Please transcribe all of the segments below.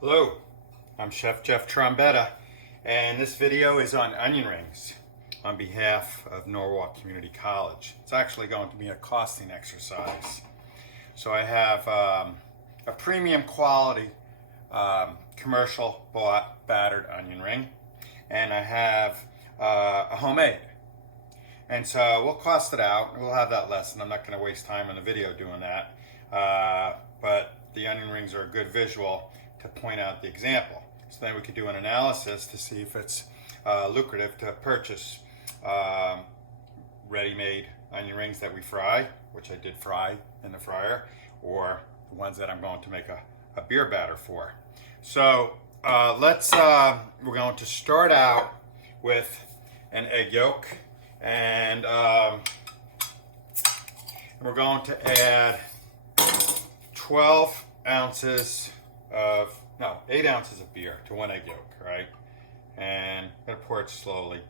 Hello, I'm Chef Jeff Trombetta, and this video is on onion rings on behalf of Norwalk Community College. It's actually going to be a costing exercise. So I have a premium quality commercial bought battered onion ring, and I have a homemade. And so we'll cost it out. We'll have that lesson. I'm not going to waste time in the video doing that. But the onion rings are a good visual to point out the example. So then we could do an analysis to see if it's lucrative to purchase ready-made onion rings that we fry, which I did fry in the fryer, or the ones that I'm going to make a beer batter for. So we're going to start out with an egg yolk, and we're going to add 8 ounces of beer to 1 egg yolk, right? And I'm going to pour it slowly.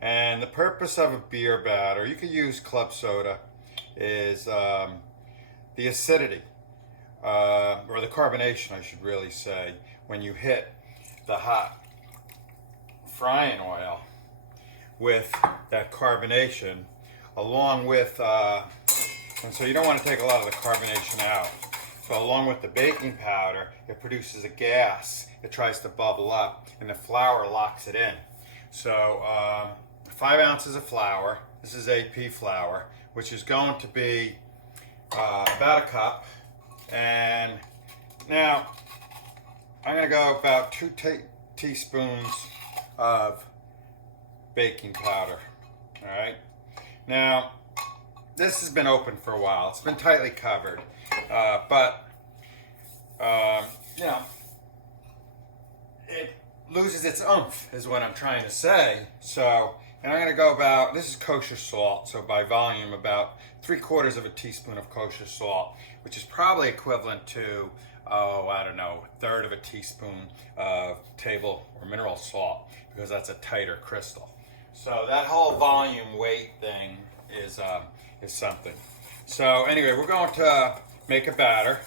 And the purpose of a beer batter, you could use club soda, is the acidity, or the carbonation, I should really say, when you hit the hot frying oil with that carbonation, along with, and so you don't want to take a lot of the carbonation out. So along with the baking powder, it produces a gas. It tries to bubble up, and the flour locks it in. So 5 ounces of flour. This is AP flour, which is going to be about a cup. And now I'm going to go about 2 teaspoons of baking powder. All right. Now this has been open for a while. It's been tightly covered. It loses its oomph, is what I'm trying to say. So, and I'm going to go about, this is kosher salt, so by volume, about 3/4 of a teaspoon of kosher salt, which is probably equivalent to, I don't know, 1/3 of a teaspoon of table or mineral salt, because that's a tighter crystal. So that whole volume weight thing is something. So anyway, we're going to make a batter,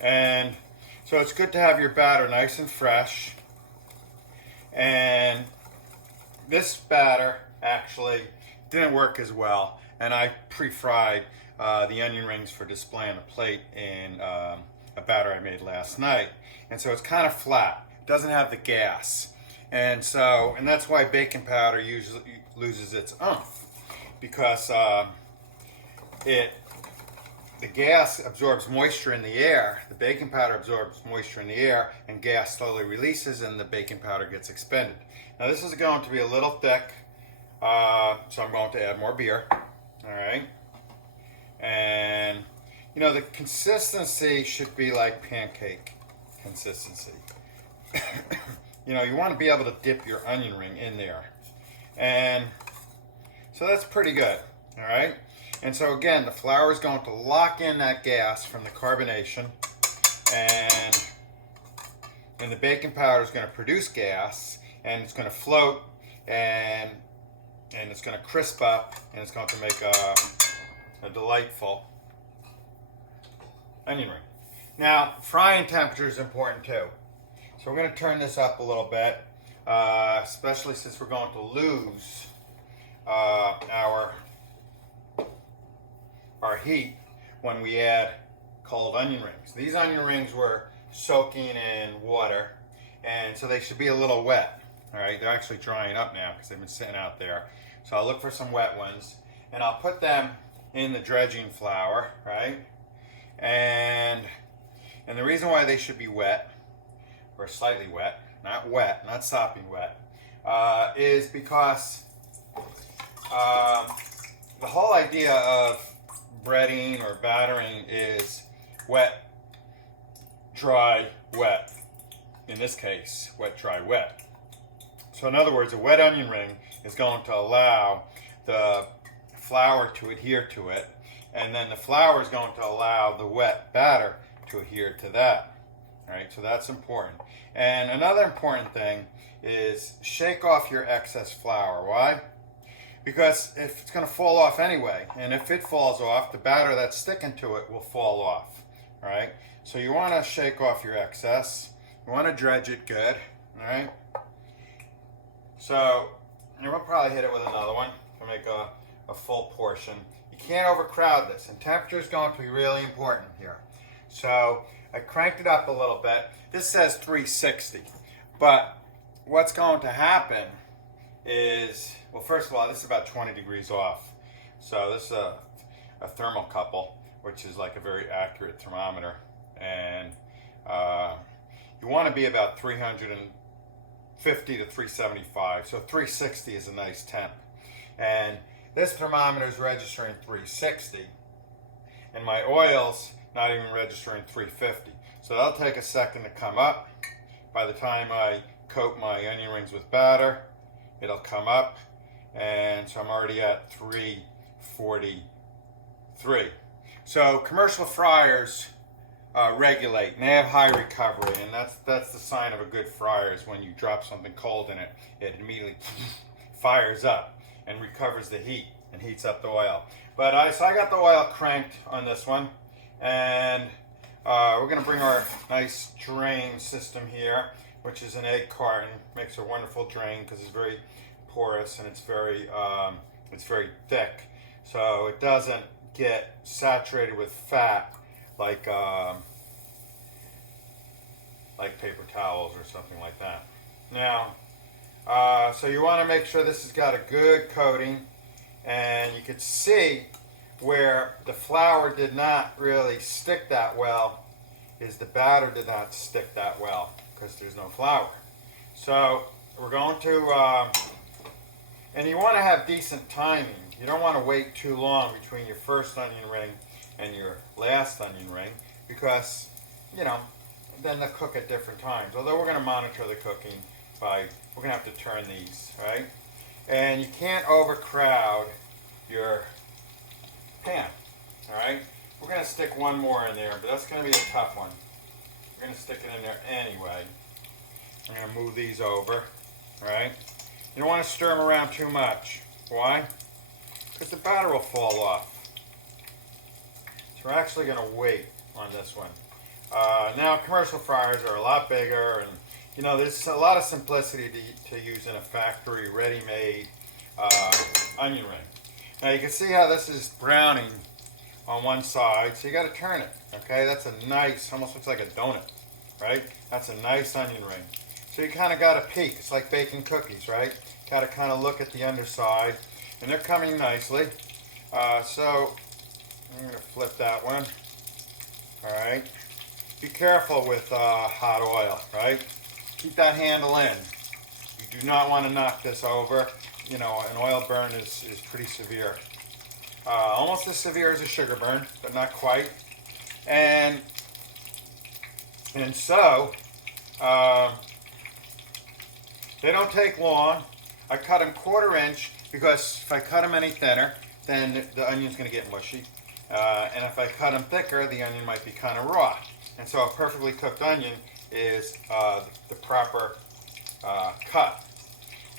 and so it's good to have your batter nice and fresh. And this batter actually didn't work as well, and I pre-fried the onion rings for display on a plate in a batter I made last night, and so it's kind of flat. It doesn't have the gas, and that's why baking powder usually loses its oomph, because the gas absorbs moisture in the air, the baking powder absorbs moisture in the air, and gas slowly releases and the baking powder gets expended. Now this is going to be a little thick, so I'm going to add more beer, all right? And, the consistency should be like pancake consistency. You want to be able to dip your onion ring in there. And so that's pretty good, all right? And so again, the flour is going to lock in that gas from the carbonation, and the baking powder is going to produce gas, and it's going to float, and it's going to crisp up, and it's going to make a delightful onion ring. Now, frying temperature is important too. So we're going to turn this up a little bit, especially since we're going to lose our heat when we add cold onion rings. These onion rings were soaking in water, and so they should be a little wet. All right, they're actually drying up now because they've been sitting out there. So I'll look for some wet ones, and I'll put them in the dredging flour, right? And the reason why they should be wet, or slightly wet, not soppy wet, is because the whole idea of breading or battering is wet, dry, wet. In this case, wet, dry, wet. So in other words, a wet onion ring is going to allow the flour to adhere to it, and then the flour is going to allow the wet batter to adhere to that. All right, so that's important. And another important thing is shake off your excess flour. Why? Because if it's going to fall off anyway, and if it falls off, the batter that's sticking to it will fall off. all right? So you want to shake off your excess. You want to dredge it good, all right? So, and we'll probably hit it with another one to make a full portion. You can't overcrowd this, and temperature is going to be really important here. So I cranked it up a little bit. This says 360, but what's going to happen is, well, first of all, this is about 20 degrees off. So this is a thermocouple, which is like a very accurate thermometer, and you want to be about 350 to 375. So 360 is a nice temp, and this thermometer is registering 360, and my oil's not even registering 350. So that'll take a second to come up. By the time I coat my onion rings with batter, it'll come up, and so I'm already at 343. So commercial fryers regulate, and they have high recovery, and that's the sign of a good fryer is when you drop something cold in it, it immediately fires up and recovers the heat and heats up the oil. But so I got the oil cranked on this one, and we're going to bring our nice drain system here, which is an egg carton. Makes a wonderful drain because it's very porous and it's very thick, so it doesn't get saturated with fat like paper towels or something like that. Now, so you want to make sure this has got a good coating, and you can see where the flour did not really stick that well is the batter did not stick that well because there's no flour. So we're going to, and you want to have decent timing. You don't want to wait too long between your first onion ring and your last onion ring, because, you know, then they'll cook at different times. Although we're going to monitor the cooking by, we're going to have to turn these, right? And you can't overcrowd your pan, all right? We're going to stick one more in there, but that's going to be a tough one. We're going to stick it in there anyway. I'm going to move these over, all right? You don't want to stir them around too much. Why? Because the batter will fall off. So we're actually going to wait on this one. Now, commercial fryers are a lot bigger, and you know, there's a lot of simplicity to use in a factory ready-made onion ring. Now you can see how this is browning on one side, so you got to turn it. Okay, that's a nice, almost looks like a donut, right? That's a nice onion ring. So you kind of got to peek. It's like baking cookies, right? Got to kind of look at the underside, and they're coming nicely. So I'm going to flip that one. All right. Be careful with hot oil, right? Keep that handle in. You do not want to knock this over. You know, an oil burn is pretty severe. Almost as severe as a sugar burn, but not quite. And so, they don't take long. I cut them 1/4 inch because if I cut them any thinner, then the onion's going to get mushy. And if I cut them thicker, the onion might be kind of raw. And so a perfectly cooked onion is the proper cut.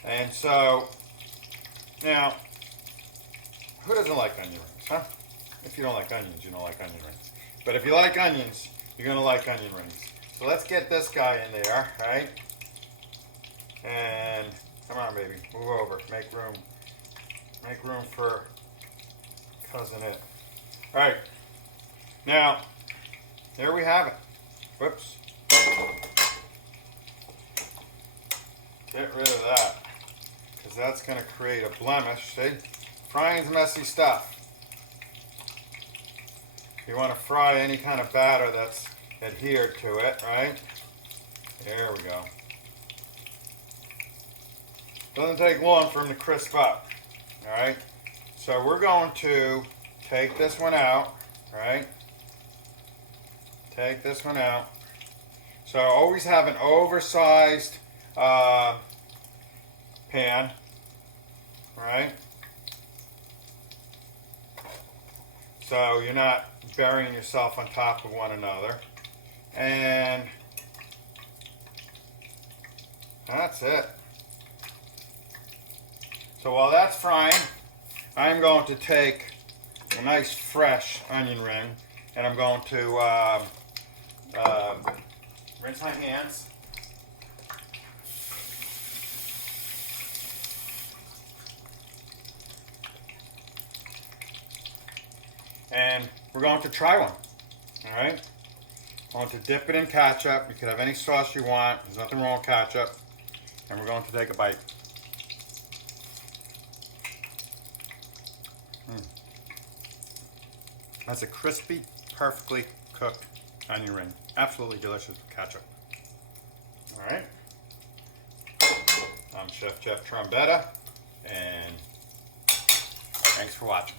And so, now, who doesn't like onion rings, huh? If you don't like onions, you don't like onion rings. But if you like onions, you're going to like onion rings. So let's get this guy in there, right? And come on, baby, move over, make room. Make room for cousin it. All right, now, there we have it. Whoops. Get rid of that, because that's going to create a blemish. See? Frying's messy stuff. You want to fry any kind of batter that's adhered to it, right? There we go. Doesn't take long for them to crisp up. All right? So we're going to take this one out, right? Take this one out. So always have an oversized pan, right? So you're not burying yourself on top of one another. And that's it. So while that's frying, I'm going to take a nice fresh onion ring, and I'm going to rinse my hands. And we're going to try one. All right? Going to dip it in ketchup. You can have any sauce you want. There's nothing wrong with ketchup. And we're going to take a bite. That's a crispy, perfectly cooked onion ring. Absolutely delicious with ketchup. All right. I'm Chef Jeff Trombetta, and thanks for watching.